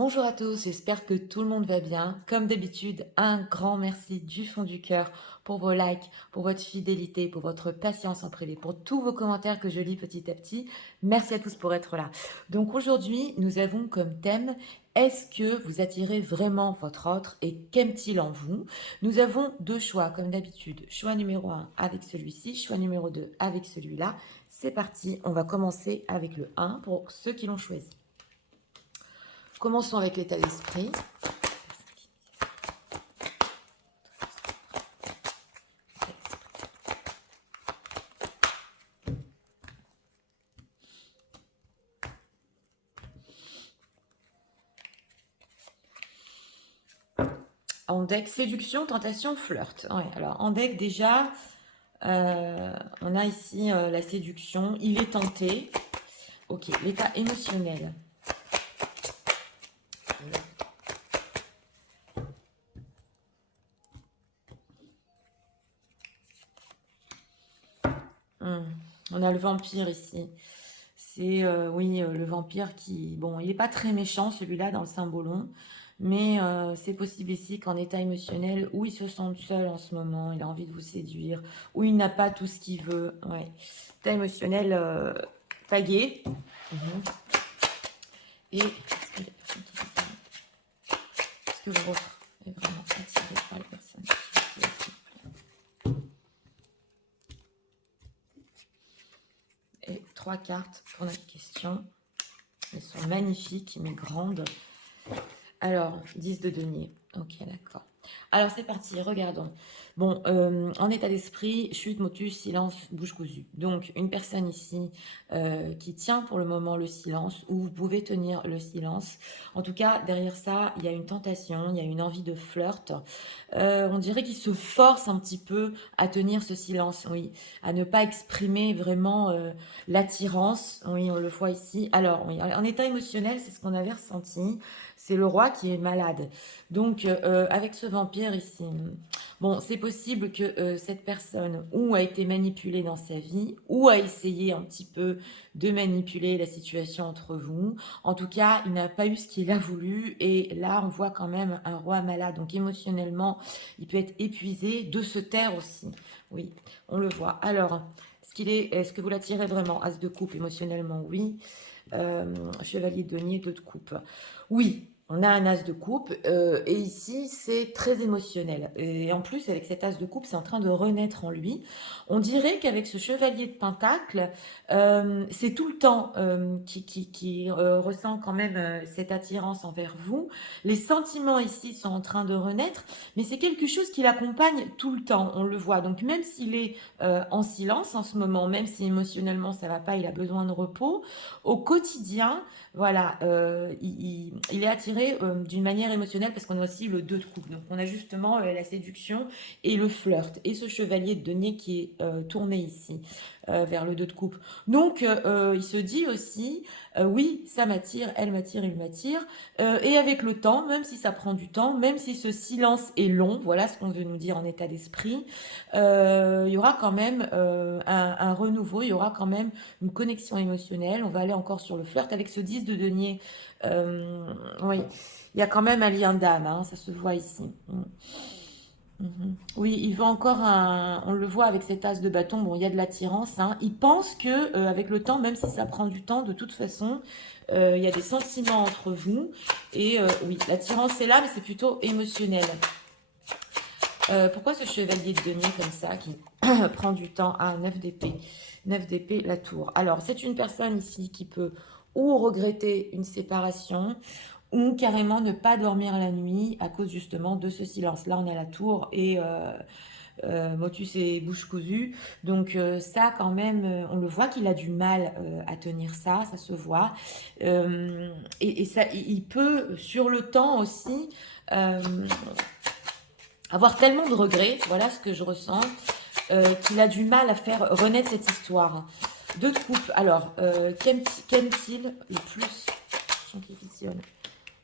Bonjour à tous, j'espère que tout le monde va bien. Comme d'habitude, un grand merci du fond du cœur pour vos likes, pour votre fidélité, pour votre patience en privé, pour tous vos commentaires que je lis petit à petit. Merci à tous pour être là. Donc aujourd'hui, nous avons comme thème: est-ce que vous attirez vraiment votre autre et qu'aime-t-il en vous? Nous avons deux choix comme d'habitude. Choix numéro 1 avec celui-ci, choix numéro 2 avec celui-là. C'est parti, on va commencer avec le 1 pour ceux qui l'ont choisi. Commençons avec l'état d'esprit. En deck, séduction, tentation, flirt. Ouais, alors, en deck, déjà, on a ici la séduction. Il est tenté. Ok, l'état émotionnel. On a le vampire ici. C'est, oui, le vampire qui... Bon, il n'est pas très méchant, celui-là, dans le symbolon. Mais c'est possible ici qu'en état émotionnel, où il se sent seul en ce moment, il a envie de vous séduire, où il n'a pas tout ce qu'il veut. Ouais. État émotionnel pagué. Et est-ce que votre est vraiment attiré par la personne qui est, s'il vous plaît? Et 3 cartes pour notre question. Elles sont magnifiques, mais grandes. Alors, 10 de denier. Ok, d'accord. Alors, c'est parti, regardons. Bon, en état d'esprit, chute, motus, silence, bouche cousue. Donc, une personne ici qui tient pour le moment le silence, ou vous pouvez tenir le silence. En tout cas, derrière ça, il y a une tentation, il y a une envie de flirt. On dirait qu'il se force un petit peu à tenir ce silence, oui, à ne pas exprimer vraiment l'attirance. Oui, on le voit ici. Alors, oui, en état émotionnel, c'est ce qu'on avait ressenti. C'est le roi qui est malade. Donc, avec ce vampire ici, bon, c'est possible que cette personne ou a été manipulée dans sa vie, ou a essayé un petit peu de manipuler la situation entre vous. En tout cas, il n'a pas eu ce qu'il a voulu. Et là, on voit quand même un roi malade. Donc, émotionnellement, il peut être épuisé, de se taire aussi. Oui, on le voit. Alors, est-ce que vous l'attirez vraiment? As de coupe, émotionnellement, oui. Chevalier de denier, 2 de coupe. Oui, on a un as de coupe et ici c'est très émotionnel. Et en plus avec cet as de coupe, c'est en train de renaître en lui. On dirait qu'avec ce chevalier de pentacle, c'est tout le temps qui ressent quand même cette attirance envers vous. Les sentiments ici sont en train de renaître, mais c'est quelque chose qui l'accompagne tout le temps, on le voit. Donc même s'il est en silence en ce moment, même si émotionnellement ça va pas, il a besoin de repos, au quotidien, voilà, il est attiré d'une manière émotionnelle parce qu'on a aussi le 2 de coupe. Donc on a justement la séduction et le flirt. Et ce chevalier de denier qui est tourné ici vers le 2 de coupe. Donc il se dit aussi, oui, ça m'attire, elle m'attire, il m'attire. Et avec le temps, même si ça prend du temps, même si ce silence est long, voilà ce qu'on veut nous dire en état d'esprit, il y aura quand même un renouveau, il y aura quand même une connexion émotionnelle. On va aller encore sur le flirt avec ce 10 de denier. Oui, il y a quand même un lien d'âme, hein, ça se voit ici. Oui, il veut encore un. On le voit avec cet as de bâton. Bon, il y a de l'attirance, hein. Il pense que avec le temps, même si ça prend du temps, de toute façon, il y a des sentiments entre vous. Et oui, l'attirance est là, mais c'est plutôt émotionnel. Pourquoi ce chevalier de denier comme ça qui prend du temps? Ah, 9 d'épée. 9 d'épée, la tour. Alors, c'est une personne ici qui peut ou regretter une séparation ou carrément ne pas dormir la nuit à cause justement de ce silence. Là, on a la tour et motus et bouche cousue. Donc ça, quand même, on le voit qu'il a du mal à tenir ça, ça se voit. Et ça, il peut, sur le temps aussi, euh, avoir tellement de regrets, voilà ce que je ressens, qu'il a du mal à faire renaître cette histoire. 2 de coupe. Alors, qu'aime-t-il le plus? Qui visionne.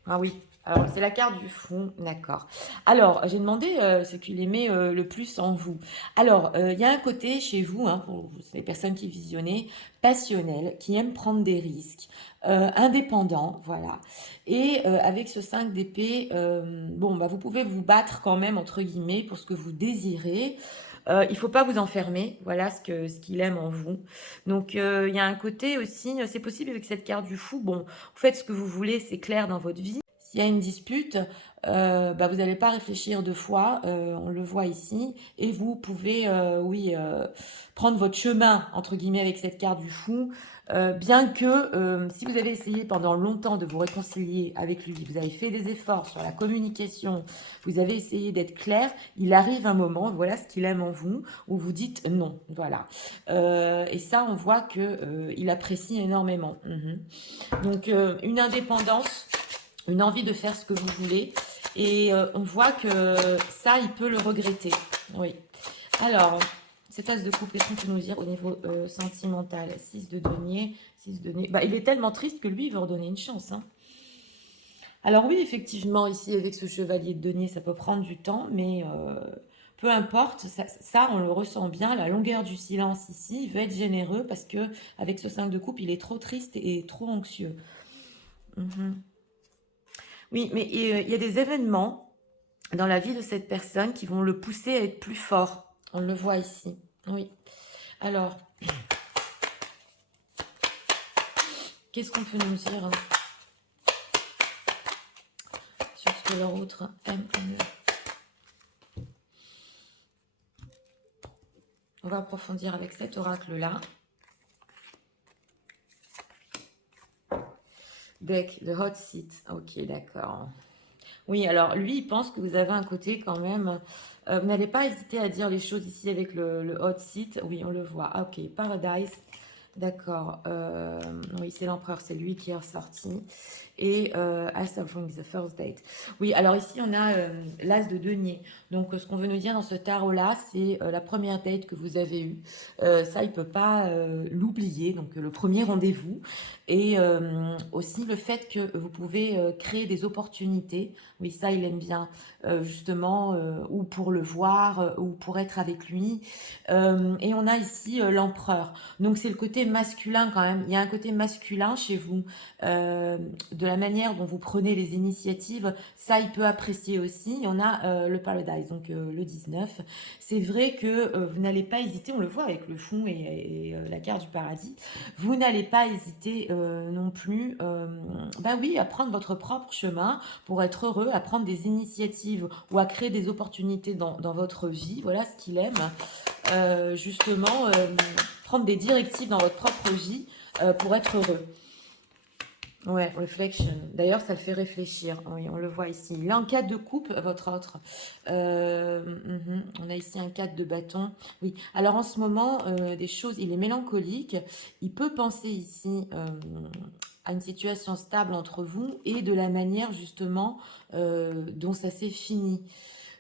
Ah oui, alors c'est la carte du fond, d'accord. Alors, j'ai demandé ce qu'il aimait le plus en vous. Alors, il y a un côté chez vous, hein, pour les personnes qui visionnaient, passionnel, qui aime prendre des risques, indépendant, voilà. Et avec ce 5 d'épée, bon, bah, vous pouvez vous battre quand même, entre guillemets, pour ce que vous désirez. Il ne faut pas vous enfermer, voilà ce qu'il aime en vous. Donc, il y a un côté aussi, c'est possible avec cette carte du fou, bon, vous faites ce que vous voulez, c'est clair dans votre vie. S'il y a une dispute, bah, vous n'allez pas réfléchir deux fois, on le voit ici, et vous pouvez, oui, prendre votre chemin, entre guillemets, avec cette carte du fou, bien que si vous avez essayé pendant longtemps de vous réconcilier avec lui, vous avez fait des efforts sur la communication, vous avez essayé d'être clair, il arrive un moment, voilà ce qu'il aime en vous, où vous dites non, voilà. Et ça, on voit que il apprécie énormément. Donc, une indépendance, une envie de faire ce que vous voulez. Et on voit que ça, il peut le regretter. Oui. Alors, cet as de coupe, qu'est-ce qu'on peut nous dire au niveau sentimental? 6 de denier, 6 de denier. Bah, il est tellement triste que lui, il veut redonner une chance. Hein. Alors oui, effectivement, ici, avec ce chevalier de denier, ça peut prendre du temps, mais peu importe, ça, on le ressent bien. La longueur du silence ici, il veut être généreux parce que avec ce 5 de coupe, il est trop triste et trop anxieux. Mhm. Oui, mais il y a des événements dans la vie de cette personne qui vont le pousser à être plus fort. On le voit ici. Oui. Alors, qu'est-ce qu'on peut nous dire sur ce que leur autre aime? On va approfondir avec cet oracle-là. Deck, le hot seat. Ok, d'accord. Oui, alors lui, il pense que vous avez un côté quand même. Vous n'allez pas hésiter à dire les choses ici avec le hot seat. Oui, on le voit. Ah, ok, Paradise. D'accord. Oui, c'est l'empereur, c'est lui qui est ressorti. Et As of Rings, the first date. Oui, alors ici, on a l'As de denier. Donc, ce qu'on veut nous dire dans ce tarot-là, c'est la première date que vous avez eue. Ça, il ne peut pas l'oublier. Donc, le premier rendez-vous. Et aussi le fait que vous pouvez créer des opportunités. Oui, ça, il aime bien. Justement, ou pour le voir, ou pour être avec lui. Et on a ici l'empereur. Donc, c'est le côté masculin quand même. Il y a un côté masculin chez vous. De la manière dont vous prenez les initiatives, ça il peut apprécier aussi. On a le Paradise, donc le 19. C'est vrai que vous n'allez pas hésiter, on le voit avec le fond et la carte du paradis, vous n'allez pas hésiter non plus, bah oui, à prendre votre propre chemin pour être heureux, à prendre des initiatives ou à créer des opportunités dans votre vie. Voilà ce qu'il aime. Justement, prendre des directives dans votre propre vie pour être heureux. Ouais, reflection. D'ailleurs, ça le fait réfléchir. Oui, on le voit ici. Il est en 4 de coupe, votre autre. On a ici un 4 de bâton. Oui. Alors, en ce moment, des choses, il est mélancolique. Il peut penser ici à une situation stable entre vous et de la manière, justement, dont ça s'est fini.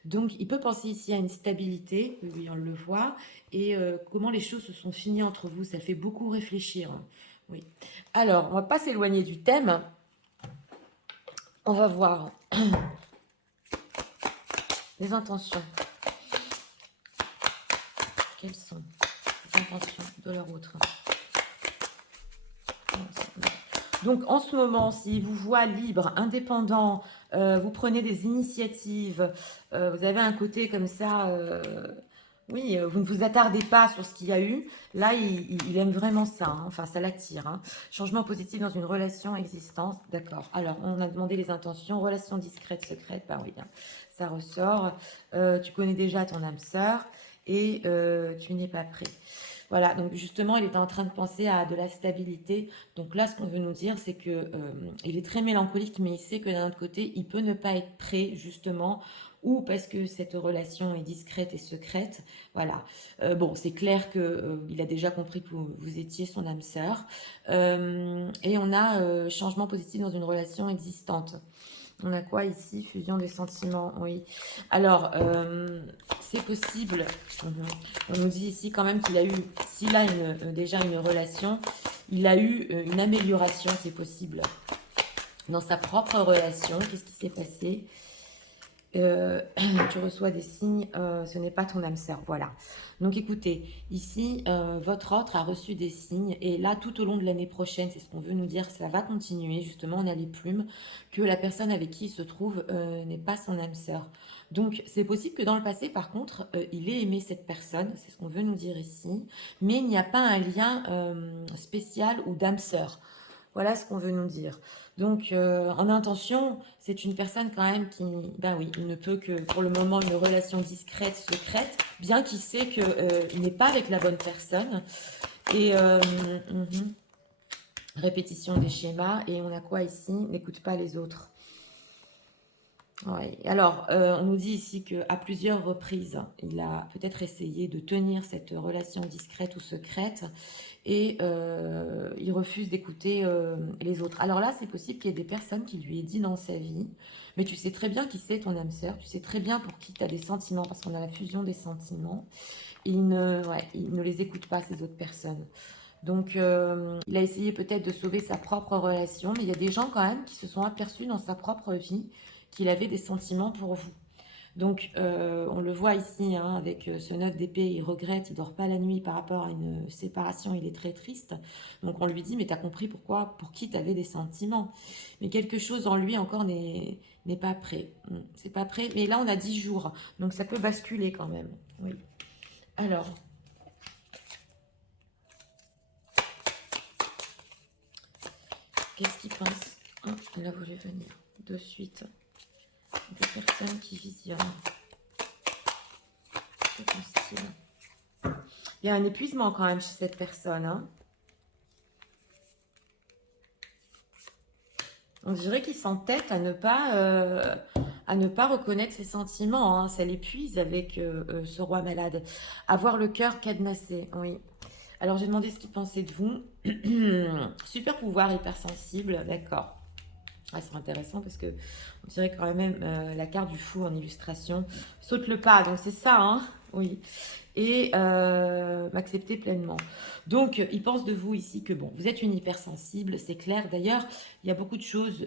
Donc, il peut penser ici à une stabilité. Oui, on le voit. Et comment les choses se sont finies entre vous. Ça fait beaucoup réfléchir. Oui. Alors, on va pas s'éloigner du thème. On va voir les intentions. Quelles sont les intentions de leur autre? Donc, en ce moment, si vous voit libre, indépendant, vous prenez des initiatives, vous avez un côté comme ça... oui, vous ne vous attardez pas sur ce qu'il y a eu. Là, il aime vraiment ça. Hein. Enfin, ça l'attire. Hein. Changement positif dans une relation existence. D'accord. Alors, on a demandé les intentions. Relation discrète, secrète. Ben oui, hein. Ça ressort. Tu connais déjà ton âme sœur et tu n'es pas prêt. Voilà, donc justement, il est en train de penser à de la stabilité. Donc là, ce qu'on veut nous dire, c'est que il est très mélancolique, mais il sait que d'un autre côté, il peut ne pas être prêt, justement, ou parce que cette relation est discrète et secrète. Voilà. Bon, c'est clair que il a déjà compris que vous étiez son âme sœur. Et on a changement positif dans une relation existante. On a quoi ici? Fusion des sentiments, oui. Alors, c'est possible. On nous dit ici quand même qu'il a eu, s'il a déjà une relation, il a eu une amélioration, c'est possible. dans sa propre relation. Qu'est-ce qui s'est passé? Tu reçois des signes, ce n'est pas ton âme sœur, voilà. Donc écoutez, ici, votre autre a reçu des signes, et là, tout au long de l'année prochaine, c'est ce qu'on veut nous dire, ça va continuer, justement, on a les plumes, que la personne avec qui il se trouve n'est pas son âme sœur. Donc c'est possible que dans le passé, par contre, il ait aimé cette personne, c'est ce qu'on veut nous dire ici, mais il n'y a pas un lien spécial ou d'âme sœur. Voilà ce qu'on veut nous dire. Donc, en intention, c'est une personne quand même qui, ben oui, il ne peut que, pour le moment, une relation discrète, secrète, bien qu'il sait qu'il n'est pas avec la bonne personne. Et répétition des schémas. Et on a quoi ici? N'écoute pas les autres. Ouais. Alors, on nous dit ici qu'à plusieurs reprises, il a peut-être essayé de tenir cette relation discrète ou secrète, et il refuse d'écouter les autres. Alors là, c'est possible qu'il y ait des personnes qui lui aient dit dans sa vie, mais tu sais très bien qui c'est ton âme sœur, tu sais très bien pour qui tu as des sentiments, parce qu'on a la fusion des sentiments. Il ne les écoute pas, ces autres personnes. Donc, il a essayé peut-être de sauver sa propre relation, mais il y a des gens quand même qui se sont aperçus dans sa propre vie qu'il avait des sentiments pour vous. Donc, on le voit ici, hein, avec ce 9 d'épée, il regrette, il dort pas la nuit par rapport à une séparation, il est très triste. Donc, on lui dit, mais tu as compris pourquoi, pour qui tu avais des sentiments. Mais quelque chose en lui encore n'est pas prêt. C'est pas prêt, mais là, on a 10 jours, donc ça peut basculer quand même. Oui. Alors, qu'est-ce qu'il pense? Elle a voulu venir de suite. Des personnes qui visionnent. C'est possible. Il y a un épuisement quand même chez cette personne. Hein. On dirait qu'il s'entête à ne pas reconnaître ses sentiments. Hein. Ça l'épuise avec ce roi malade. Avoir le cœur cadenassé, oui. Alors j'ai demandé ce qu'il pensait de vous. Super pouvoir hypersensible, d'accord. Ah, c'est intéressant parce que on dirait quand même la carte du fou en illustration. Saute le pas, donc c'est ça, hein? Oui. Et m'accepter pleinement. Donc, il pense de vous ici que, bon, vous êtes une hypersensible, c'est clair. D'ailleurs, il y a beaucoup de choses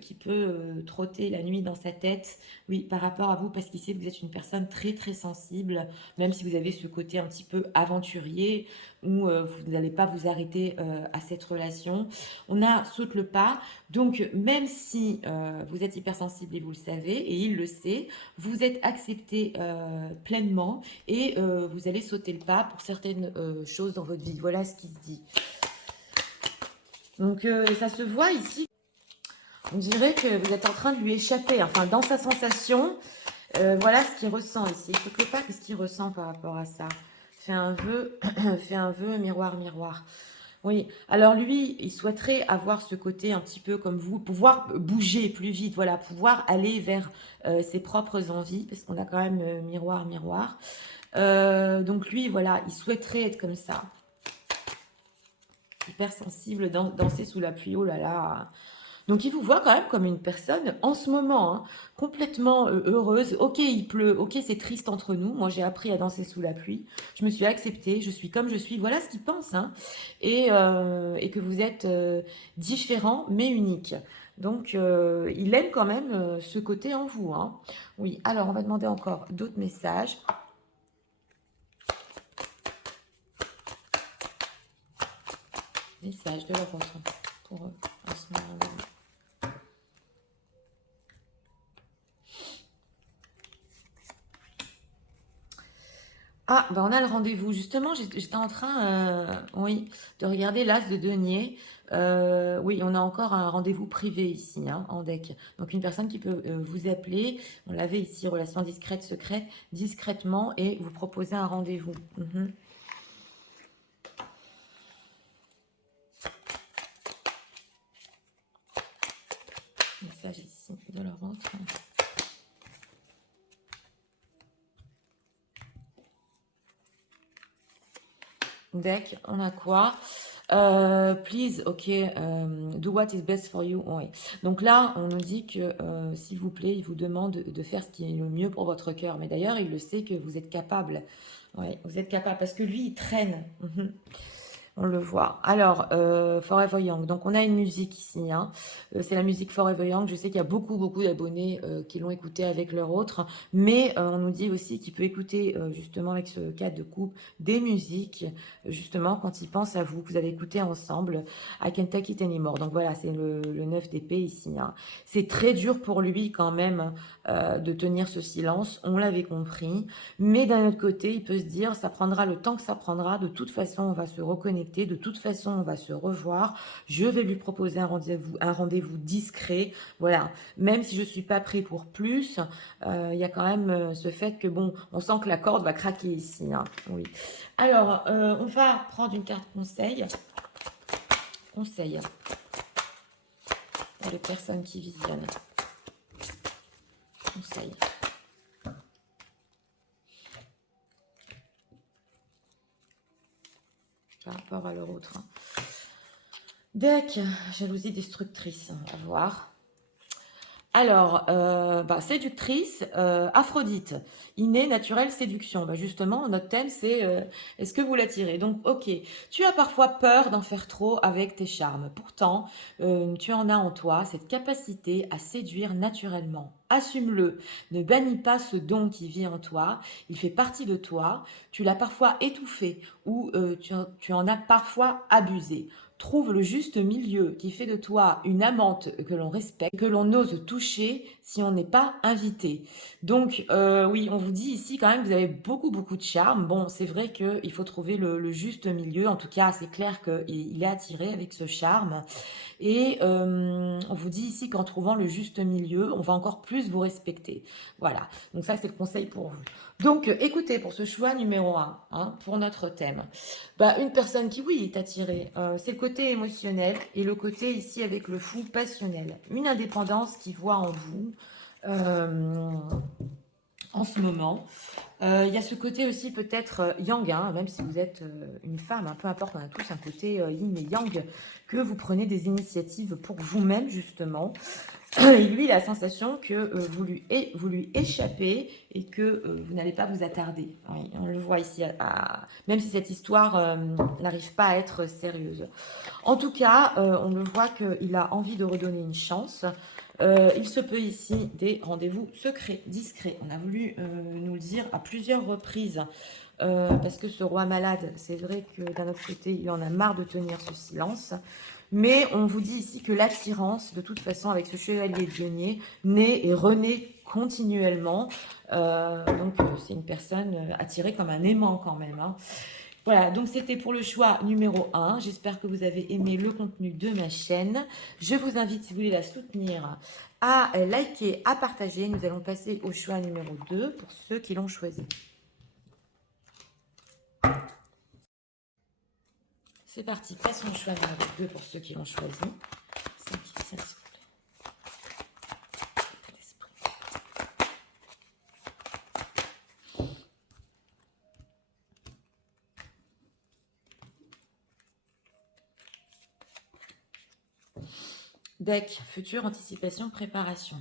qui peut trotter la nuit dans sa tête, oui, par rapport à vous, parce qu'il sait que vous êtes une personne très, très sensible, même si vous avez ce côté un petit peu aventurier, où vous n'allez pas vous arrêter à cette relation. On a saute le pas, donc même si vous êtes hypersensible et vous le savez, et il le sait, vous êtes accepté pleinement, et vous allez sauter le pas pour certaines choses dans votre vie. Voilà ce qui se dit. Donc ça se voit ici. On dirait que vous êtes en train de lui échapper. Enfin, dans sa sensation, voilà ce qu'il ressent ici. Il ne faut pas qu'est-ce qu'il ressent par rapport à ça. Fais un vœu, fais un vœu, miroir, miroir. Oui, alors lui, il souhaiterait avoir ce côté un petit peu comme vous, pouvoir bouger plus vite, voilà, pouvoir aller vers ses propres envies, parce qu'on a quand même miroir, miroir. Donc lui, voilà, il souhaiterait être comme ça. Hypersensible, danser sous la pluie, oh là là. Donc il vous voit quand même comme une personne, en ce moment, hein, complètement heureuse. Ok, il pleut, ok, c'est triste entre nous. Moi, j'ai appris à danser sous la pluie. Je me suis acceptée, je suis comme je suis. Voilà ce qu'il pense. Hein. Et que vous êtes différent, mais unique. Donc, il aime quand même ce côté en vous. Hein. Oui, alors on va demander encore d'autres messages. Message de leur autre pour eux à ce moment-là. Ah, ben on a le rendez-vous. Justement, j'étais en train, oui, de regarder l'as de denier. Oui, on a encore un rendez-vous privé ici, hein, en deck. Donc, une personne qui peut vous appeler. On l'avait ici, relation discrète, secrète, discrètement, et vous proposer un rendez-vous. Message ici de leur autre. Deck, on a quoi? Please, ok, do what is best for you. Oui. Donc là, on nous dit que, s'il vous plaît, il vous demande de faire ce qui est le mieux pour votre cœur. Mais d'ailleurs, il le sait que vous êtes capable. Oui, vous êtes capable parce que lui, il traîne. On le voit. Alors, Forever Young. Donc, on a une musique ici, hein. C'est la musique Forever Young. Je sais qu'il y a beaucoup d'abonnés qui l'ont écouté avec leur autre. Mais on nous dit aussi qu'il peut écouter, justement, avec ce cadre de coupe, des musiques, justement, quand il pense à vous, que vous avez écouté ensemble, I Can't Take It Anymore. Donc, voilà, c'est le 9 d'épée ici, hein. C'est très dur pour lui, quand même, de tenir ce silence. On l'avait compris. Mais d'un autre côté, il peut se dire, ça prendra le temps que ça prendra. De toute façon, on va se reconnecter. De toute façon, on va se revoir. Je vais lui proposer un rendez-vous discret. Voilà. Même si je ne suis pas prêt pour plus, il y a quand même ce fait que, bon, on sent que la corde va craquer ici, hein. Oui. Alors, on va prendre une carte conseil. Conseil pour les personnes qui visionnent. Conseil. Par rapport à leur autre. Deck, jalousie destructrice, à voir. Alors, séductrice, Aphrodite, innée, naturelle, séduction. Justement, notre thème, c'est est-ce que vous l'attirez? Donc, ok, tu as parfois peur d'en faire trop avec tes charmes. Pourtant, tu en as en toi cette capacité à séduire naturellement. Assume-le, ne bannis pas ce don qui vit en toi, il fait partie de toi, tu l'as parfois étouffé ou tu en as parfois abusé. Trouve le juste milieu qui fait de toi une amante que l'on respecte, que l'on ose toucher si on n'est pas invité. Donc, oui, on vous dit ici quand même que vous avez beaucoup de charme. Bon, c'est vrai qu'il faut trouver le juste milieu. En tout cas, c'est clair qu'il est attiré avec ce charme. Et on vous dit ici qu'en trouvant le juste milieu, on va encore plus vous respecter. Voilà, donc ça c'est le conseil pour vous. Donc écoutez, pour ce choix numéro 1, hein, pour notre thème, une personne qui, oui, est attirée, c'est le côté émotionnel et le côté ici avec le fou passionnel. Une indépendance qui voit en vous en ce moment. Il y a ce côté aussi peut-être yang, hein, même si vous êtes une femme, hein, peu importe, on a tous un côté yin et yang, que vous prenez des initiatives pour vous-même justement. Et lui, il a la sensation que vous lui échappez et que vous n'allez pas vous attarder. Oui, on le voit ici, même si cette histoire n'arrive pas à être sérieuse. En tout cas, on le voit qu'il a envie de redonner une chance. Il se peut ici des rendez-vous secrets, discrets. On a voulu nous le dire à plusieurs reprises. Parce que ce roi malade, c'est vrai que d'un autre côté, il en a marre de tenir ce silence. Mais on vous dit ici que l'attirance, de toute façon, avec ce chevalier de denier, naît et renaît continuellement. Donc, c'est une personne attirée comme un aimant quand même, hein. Voilà, donc c'était pour le choix numéro 1. J'espère que vous avez aimé le contenu de ma chaîne. Je vous invite, si vous voulez la soutenir, à liker, à partager. Nous allons passer au choix numéro 2 pour ceux qui l'ont choisi. C'est parti, passons au choix numéro 2 pour ceux qui l'ont choisi. Deck, futur, anticipation, préparation.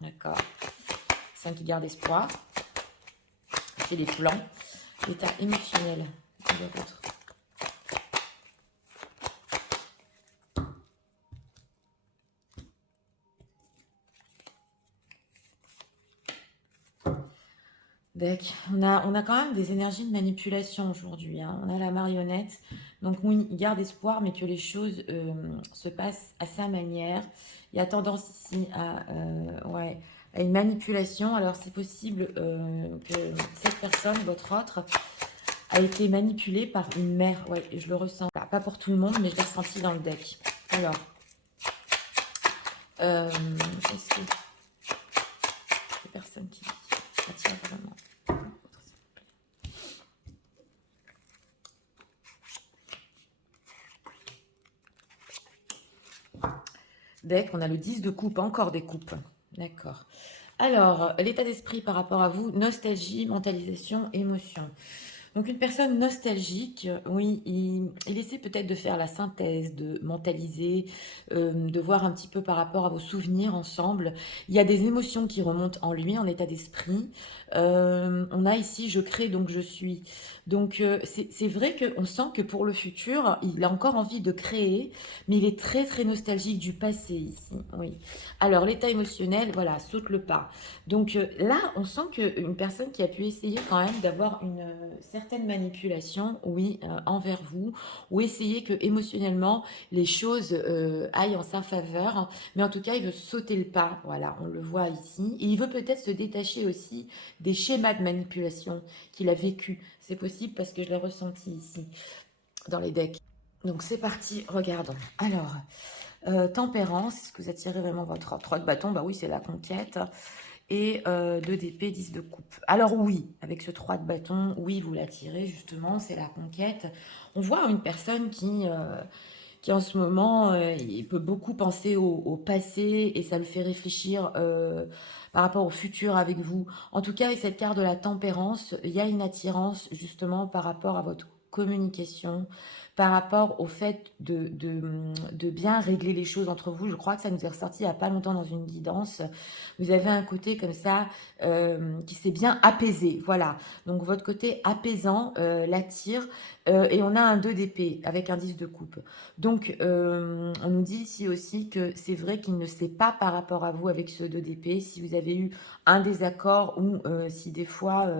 D'accord. 5 qui garde espoir. C'est les plans. L'état émotionnel de l'autre. Deck, on a quand même des énergies de manipulation aujourd'hui, hein. On a la marionnette. Donc oui, il garde espoir, mais que les choses se passent à sa manière. Il y a tendance ici à une manipulation. Alors c'est possible que cette personne, votre autre, a été manipulée par une mère. Ouais, je le ressens. Pas pour tout le monde, mais je l'ai ressenti dans le deck. Alors, est-ce que les personnes qui attirent vraiment deck, on a le 10 de coupe, encore des coupes. D'accord. Alors, l'état d'esprit par rapport à vous, nostalgie, mentalisation, émotion. Donc une personne nostalgique, oui, il essaie peut-être de faire la synthèse, de mentaliser, de voir un petit peu par rapport à vos souvenirs ensemble. Il y a des émotions qui remontent en lui, en état d'esprit. On a ici je crée donc je suis. Donc c'est vrai qu'on sent que pour le futur, il a encore envie de créer, mais il est très très nostalgique du passé ici. Oui. Alors l'état émotionnel, voilà, saute le pas. Donc là, on sent qu'une personne qui a pu essayer quand même d'avoir une certaine manipulation, oui, envers vous, ou essayer que émotionnellement les choses aillent en sa faveur, mais en tout cas, il veut sauter le pas, voilà, on le voit ici. Et il veut peut-être se détacher aussi des schémas de manipulation qu'il a vécu. C'est possible parce que je l'ai ressenti ici, dans les decks. Donc c'est parti, regardons. Alors, tempérance, est-ce que vous attirez vraiment votre 3 de bâton? Bah oui, c'est la conquête. Et 2 d'épée, 10 de coupe. Alors oui, avec ce 3 de bâton, oui, vous l'attirez justement, c'est la conquête. On voit une personne qui en ce moment, il peut beaucoup penser au passé et ça le fait réfléchir par rapport au futur avec vous. En tout cas, avec cette carte de la tempérance, il y a une attirance justement par rapport à votre communication, par rapport au fait de bien régler les choses entre vous. Je crois que ça nous est ressorti il n'y a pas longtemps dans une guidance. Vous avez un côté comme ça qui s'est bien apaisé. Voilà. Donc votre côté apaisant l'attire. Et on a un 2 d'épée avec un 10 de coupe. Donc, on nous dit ici aussi que c'est vrai qu'il ne sait pas par rapport à vous avec ce 2 d'épée, si vous avez eu un désaccord ou si des fois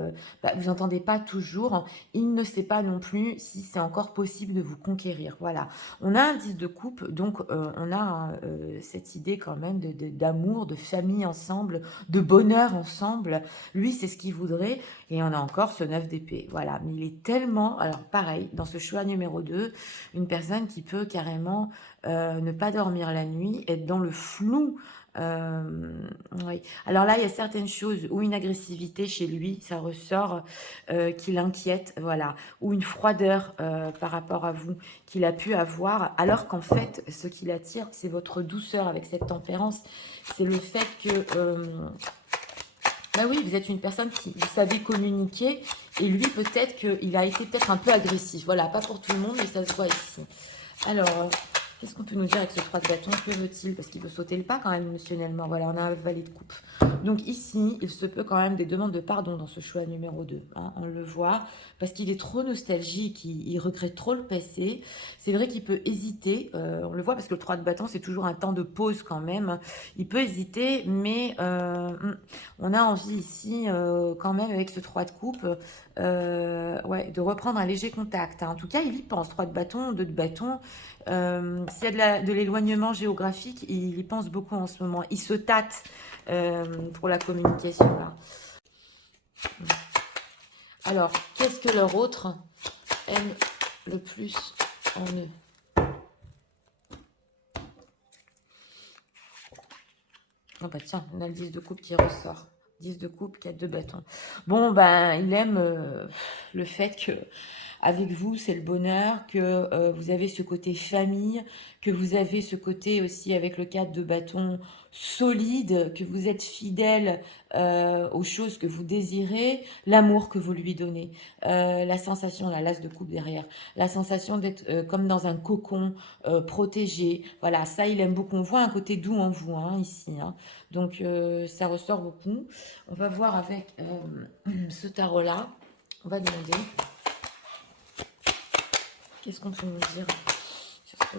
vous n'entendez pas toujours, il ne sait pas non plus si c'est encore possible de vous conquérir. Voilà. On a un 10 de coupe, donc on a cette idée quand même d'amour, de famille ensemble, de bonheur ensemble. Lui, c'est ce qu'il voudrait. Et on a encore ce 9 d'épée. Voilà. Mais il est tellement, alors pareil, dans ce choix numéro 2, une personne qui peut carrément ne pas dormir la nuit, être dans le flou. Oui. Alors là, il y a certaines choses ou une agressivité chez lui, ça ressort, qui l'inquiète, voilà, ou une froideur par rapport à vous qu'il a pu avoir, alors qu'en fait, ce qui l'attire, c'est votre douceur avec cette tempérance, c'est le fait que bah oui, vous êtes une personne qui, vous savez communiquer, et lui, peut-être qu'il a été peut-être un peu agressif. Voilà, pas pour tout le monde, mais ça se voit ici. Alors, qu'est-ce qu'on peut nous dire avec ce 3 de bâton? Que veut-il? Parce qu'il veut sauter le pas quand même émotionnellement. Voilà, on a un valet de coupe. Donc ici, il se peut quand même des demandes de pardon dans ce choix numéro 2. Hein, on le voit, parce qu'il est trop nostalgique, il regrette trop le passé. C'est vrai qu'il peut hésiter, on le voit parce que le 3 de bâton, c'est toujours un temps de pause quand même. Il peut hésiter, mais on a envie ici, quand même, avec ce 3 de coupe, ouais, de reprendre un léger contact. Hein. En tout cas, il y pense. 3 de bâton, 2 de bâton. S'il y a de l'éloignement géographique, il y pense beaucoup en ce moment. Il se tâte pour la communication. Là. Alors, qu'est-ce que leur autre aime le plus en eux? Oh bah tiens, on a le 10 de coupe qui ressort. 10 de coupe, 4 de bâton. Bon, ben, il aime le fait que avec vous, c'est le bonheur, que vous avez ce côté famille, que vous avez ce côté aussi avec le 4 de bâton solide, que vous êtes fidèle aux choses que vous désirez, l'amour que vous lui donnez, la sensation, la l'as de coupe derrière, la sensation d'être comme dans un cocon protégé. Voilà, ça, il aime beaucoup. On voit un côté doux en vous, hein, ici. Hein. Donc, ça ressort beaucoup. On va voir avec ce tarot-là. On va demander... Qu'est-ce qu'on peut nous dire sur ce que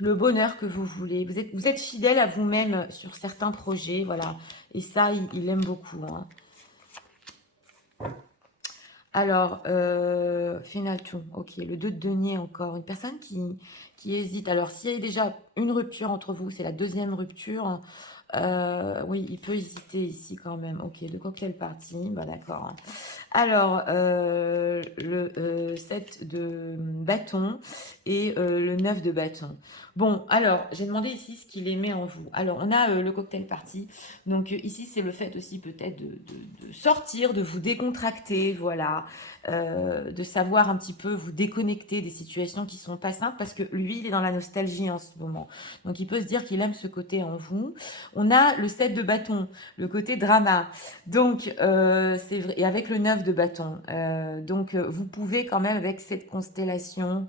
le bonheur que vous voulez. Vous êtes fidèle à vous-même sur certains projets, voilà. Et ça, il aime beaucoup. Hein. Alors, final tout. Ok, le 2 de denier encore. Une personne qui hésite. Alors, s'il y a déjà une rupture entre vous, c'est la deuxième rupture. Oui, il peut hésiter ici quand même. Ok, de cocktail party. Bah d'accord. Alors, le 7 de bâton et le 9 de bâton. Bon, alors, j'ai demandé ici ce qu'il aimait en vous. Alors, on a le cocktail party. Donc, ici, c'est le fait aussi peut-être de sortir, de vous décontracter, voilà. De savoir un petit peu vous déconnecter des situations qui sont pas simples parce que lui, il est dans la nostalgie en ce moment. Donc, il peut se dire qu'il aime ce côté en vous. On a le 7 de bâton, le côté drama. Donc, c'est vrai, et avec le 9 de bâton. Donc, vous pouvez quand même, avec cette constellation,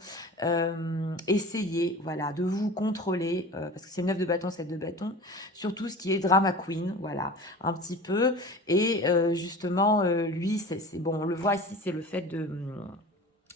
essayer, voilà, de vous contrôler, parce que c'est 9 de bâton, 7 de bâton, sur tout ce qui est drama queen, voilà, un petit peu. Et justement, lui, c'est bon, on le voit ici, c'est le fait de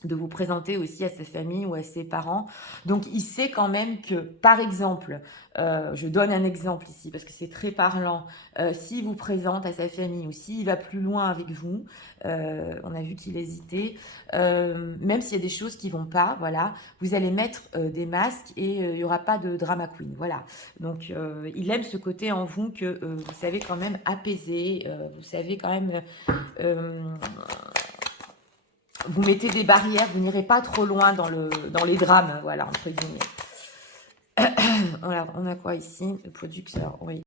vous présenter aussi à sa famille ou à ses parents. Donc, il sait quand même que, par exemple, je donne un exemple ici parce que c'est très parlant, s'il vous présente à sa famille ou s'il va plus loin avec vous, on a vu qu'il hésitait, même s'il y a des choses qui vont pas, voilà, vous allez mettre des masques et il n'y aura pas de drama queen, voilà. Donc, il aime ce côté en vous que vous savez quand même apaiser, vous savez quand même... vous mettez des barrières, vous n'irez pas trop loin dans les drames, voilà, entre guillemets. On a quoi ici? Le producteur, oui.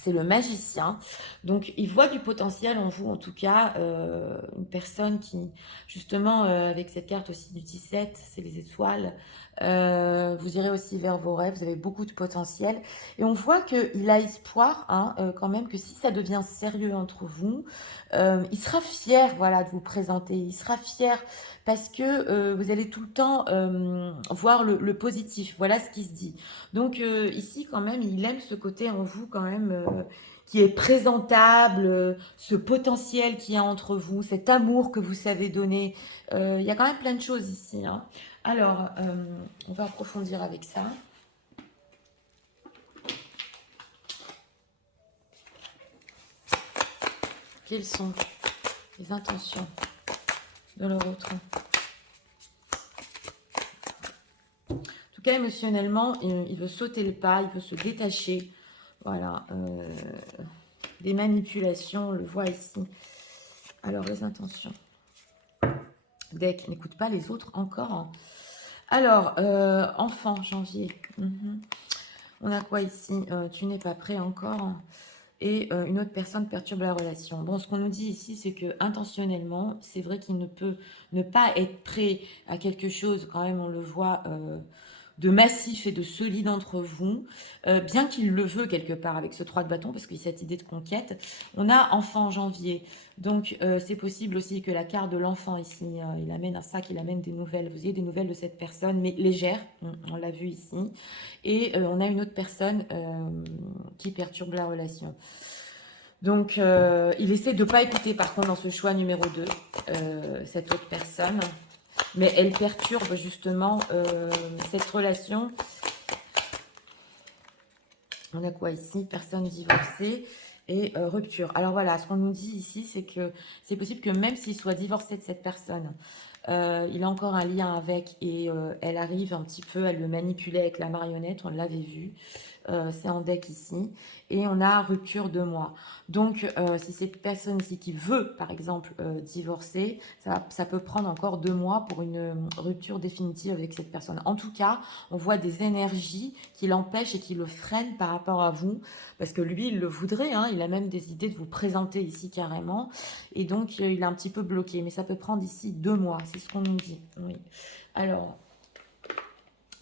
C'est le magicien. Donc, il voit du potentiel en vous, en tout cas, une personne qui, justement, avec cette carte aussi du 17, c'est les étoiles, vous irez aussi vers vos rêves, vous avez beaucoup de potentiel. Et on voit qu'il a espoir, hein, quand même, que si ça devient sérieux entre vous, il sera fier, voilà, de vous présenter. Il sera fier parce que vous allez tout le temps voir le positif. Voilà ce qui se dit. Donc ici, quand même, il aime ce côté en vous, quand même, qui est présentable, ce potentiel qu'il y a entre vous, cet amour que vous savez donner. Il y a quand même plein de choses ici, hein. Alors, on va approfondir avec ça. Quelles sont les intentions de leur autre? En tout cas, émotionnellement, il veut sauter le pas, il veut se détacher. Voilà. Des manipulations, on le voit ici. Alors, les intentions. Deck, n'écoute pas les autres encore, hein. Alors, enfant, janvier. On a quoi ici? Tu n'es pas prêt encore. Et une autre personne perturbe la relation. Bon, ce qu'on nous dit ici, c'est que intentionnellement, c'est vrai qu'il ne peut ne pas être prêt à quelque chose, quand même, on le voit, de massif et de solide entre vous, bien qu'il le veut quelque part avec ce 3 de bâton, parce qu'il y a cette idée de conquête. On a enfant janvier, donc c'est possible aussi que la carte de l'enfant ici, il amène un sac, il amène des nouvelles, vous ayez des nouvelles de cette personne, mais légères, on l'a vu ici. Et on a une autre personne qui perturbe la relation. Donc, il essaie de ne pas écouter, par contre, dans ce choix numéro 2, cette autre personne. Mais elle perturbe justement cette relation. On a quoi ici? Personne divorcée et rupture. Alors voilà, ce qu'on nous dit ici, c'est que c'est possible que même s'il soit divorcé de cette personne, il a encore un lien avec et elle arrive un petit peu à le manipuler avec la marionnette, on l'avait vu. C'est en deck ici. Et on a rupture 2 mois. Donc, si cette personne ici qui veut, par exemple, divorcer, ça peut prendre encore 2 mois pour une rupture définitive avec cette personne. En tout cas, on voit des énergies qui l'empêchent et qui le freinent par rapport à vous. Parce que lui, il le voudrait, hein, il a même des idées de vous présenter ici carrément. Et donc, il est un petit peu bloqué. Mais ça peut prendre ici 2 mois, c'est ce qu'on nous dit. Oui. Alors,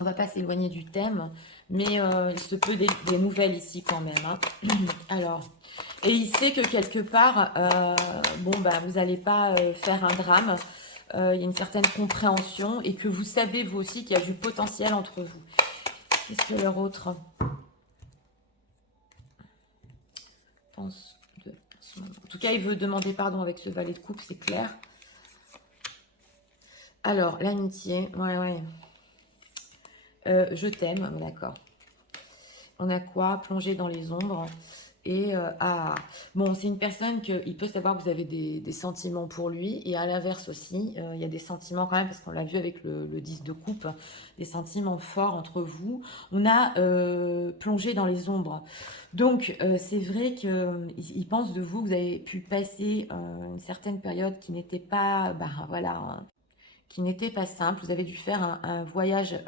on va pas s'éloigner du thème, mais il se peut des nouvelles ici quand même, hein. Alors, et il sait que quelque part, bon, bah, vous n'allez pas faire un drame. Il y a une certaine compréhension et que vous savez, vous aussi, qu'il y a du potentiel entre vous. Qu'est-ce que leur autre pense de... En tout cas, il veut demander pardon avec ce valet de coupe, c'est clair. Alors, l'amitié, ouais. Je t'aime, d'accord. On a quoi? Plonger dans les ombres. Et bon, c'est une personne qu'il peut savoir que vous avez des sentiments pour lui. Et à l'inverse aussi, il y a des sentiments quand même, parce qu'on l'a vu avec le 10 de coupe, des sentiments forts entre vous. On a plongé dans les ombres. Donc, c'est vrai qu'il pense de vous que vous avez pu passer une certaine période qui n'était pas, bah, voilà, qui n'était pas simple. Vous avez dû faire un voyage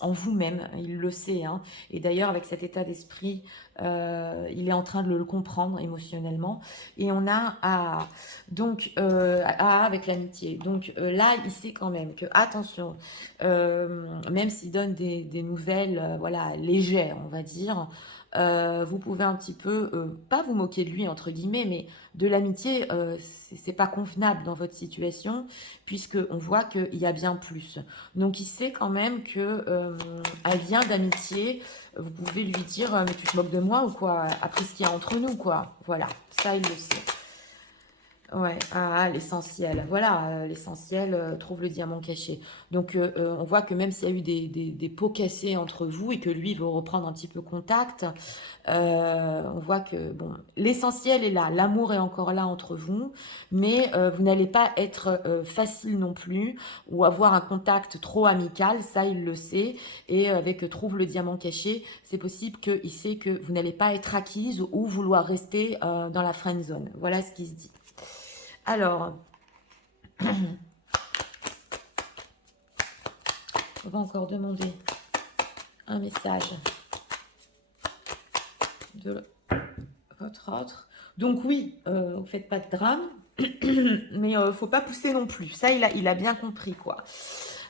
en vous-même, il le sait, hein. Et d'ailleurs, avec cet état d'esprit, il est en train de le comprendre émotionnellement. Et on a A, donc A avec l'amitié. Donc là, il sait quand même que, attention, même s'il donne des nouvelles voilà, légères, on va dire, vous pouvez un petit peu, pas vous moquer de lui, entre guillemets, mais de l'amitié, c'est pas convenable dans votre situation, puisque on voit qu'il y a bien plus. Donc il sait quand même que un lien d'amitié, vous pouvez lui dire, mais tu te moques de moi ou quoi? Après ce qu'il y a entre nous, quoi. Voilà, ça il le sait. Ouais, l'essentiel. Voilà, l'essentiel, trouve le diamant caché. Donc, on voit que même s'il y a eu des pots cassés entre vous et que lui veut reprendre un petit peu contact, on voit que, bon, l'essentiel est là. L'amour est encore là entre vous, mais vous n'allez pas être facile non plus ou avoir un contact trop amical, ça, il le sait. Et avec trouve le diamant caché, c'est possible qu'il sait que vous n'allez pas être acquise ou vouloir rester dans la friend zone. Voilà ce qui se dit. Alors, on va encore demander un message de votre autre. Donc oui, vous ne faites pas de drame, mais il ne faut pas pousser non plus. Ça, il a bien compris, quoi.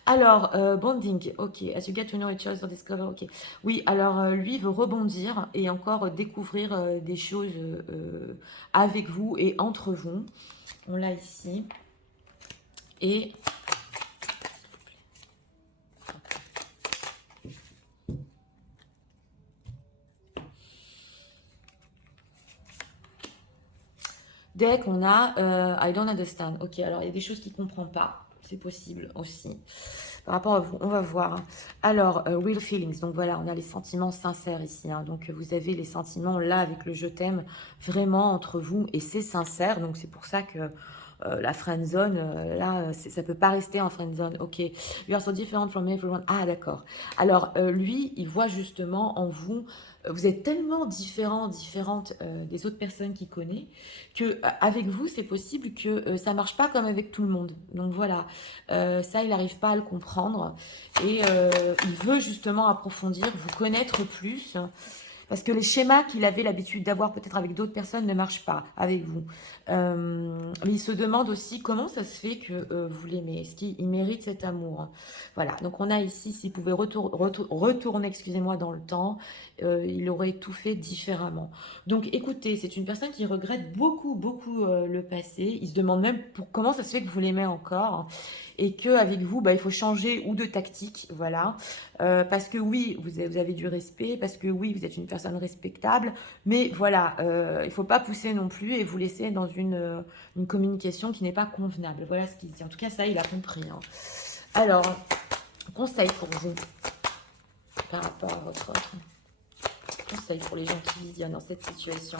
Alors, bonding, ok. As you get to know each other, discover, ok. Oui, alors lui veut rebondir et encore découvrir des choses avec vous et entre vous. On l'a ici. Et dès qu'on a I don't understand. Ok, alors il y a des choses qu'il ne comprend pas. C'est possible aussi. Par rapport à vous, on va voir. Alors, real feelings. Donc voilà, on a les sentiments sincères ici, hein. Donc vous avez les sentiments là avec le je t'aime vraiment entre vous et c'est sincère. Donc c'est pour ça que la friend zone, là, ça peut pas rester en friend zone. Ok, you are so different from everyone. Ah d'accord. Alors lui, il voit justement en vous, vous êtes tellement différentes des autres personnes qu'il connaît, que avec vous, c'est possible que ça marche pas comme avec tout le monde. Donc voilà, ça, il n'arrive pas à le comprendre et il veut justement approfondir, vous connaître plus. Parce que les schémas qu'il avait l'habitude d'avoir peut-être avec d'autres personnes ne marchent pas avec vous. Mais il se demande aussi comment ça se fait que vous l'aimez. Est-ce qu'il mérite cet amour? Voilà, donc on a ici, s'il pouvait retourner, excusez-moi, dans le temps, il aurait tout fait différemment. Donc écoutez, c'est une personne qui regrette beaucoup le passé. Il se demande même comment ça se fait que vous l'aimez encore et qu'avec vous, bah, il faut changer ou de tactique, voilà. Parce que oui, vous avez du respect, parce que oui, vous êtes une personne respectable, mais voilà, il ne faut pas pousser non plus et vous laisser dans une communication qui n'est pas convenable. Voilà ce qu'il dit. En tout cas, ça, il a compris, hein. Alors, conseil pour vous par rapport à votre autre. Conseil pour les gens qui visionnent dans cette situation.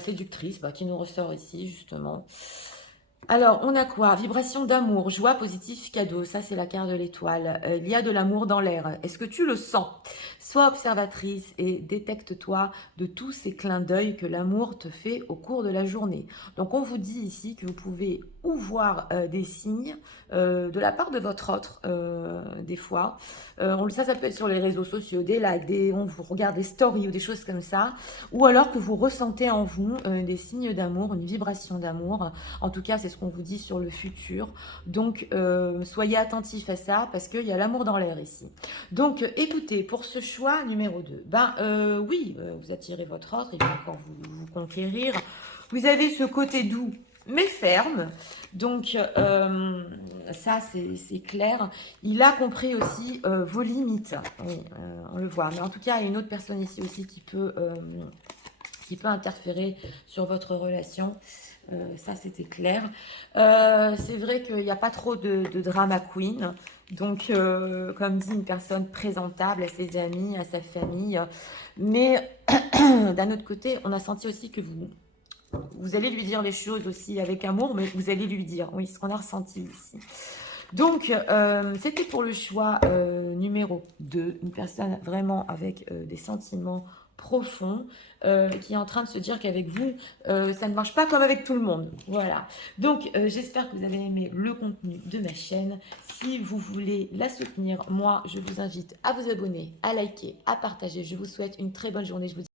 Séductrice, bah, qui nous ressort ici, justement. Alors, on a quoi? Vibration d'amour, joie, positif, cadeau. Ça, c'est la carte de l'étoile. Il y a de l'amour dans l'air. Est-ce que tu le sens? Sois observatrice et détecte-toi de tous ces clins d'œil que l'amour te fait au cours de la journée. Donc, on vous dit ici que vous pouvez ou voir des signes de la part de votre autre, des fois. Ça peut être sur les réseaux sociaux, des likes, on vous regarde des stories ou des choses comme ça. Ou alors que vous ressentez en vous des signes d'amour, une vibration d'amour. En tout cas, c'est ce qu'on vous dit sur le futur. Donc, soyez attentifs à ça parce qu'il y a l'amour dans l'air ici. Donc, écoutez, pour ce choix numéro 2, oui, vous attirez votre autre, il va encore vous conquérir. Vous avez ce côté doux, mais ferme. Donc, ça, c'est clair. Il a compris aussi vos limites. Oui, on le voit. Mais en tout cas, il y a une autre personne ici aussi qui peut interférer sur votre relation. Ça, c'était clair. C'est vrai qu'il n'y a pas trop de drama queen. Donc, comme dit, une personne présentable à ses amis, à sa famille. Mais d'un autre côté, on a senti aussi que vous allez lui dire les choses aussi avec amour, mais vous allez lui dire. Oui, ce qu'on a ressenti ici. Donc, c'était pour le choix numéro 2. Une personne vraiment avec des sentiments profond qui est en train de se dire qu'avec vous, ça ne marche pas comme avec tout le monde. Voilà. Donc, j'espère que vous avez aimé le contenu de ma chaîne. Si vous voulez la soutenir, moi, je vous invite à vous abonner, à liker, à partager. Je vous souhaite une très bonne journée. Je vous dis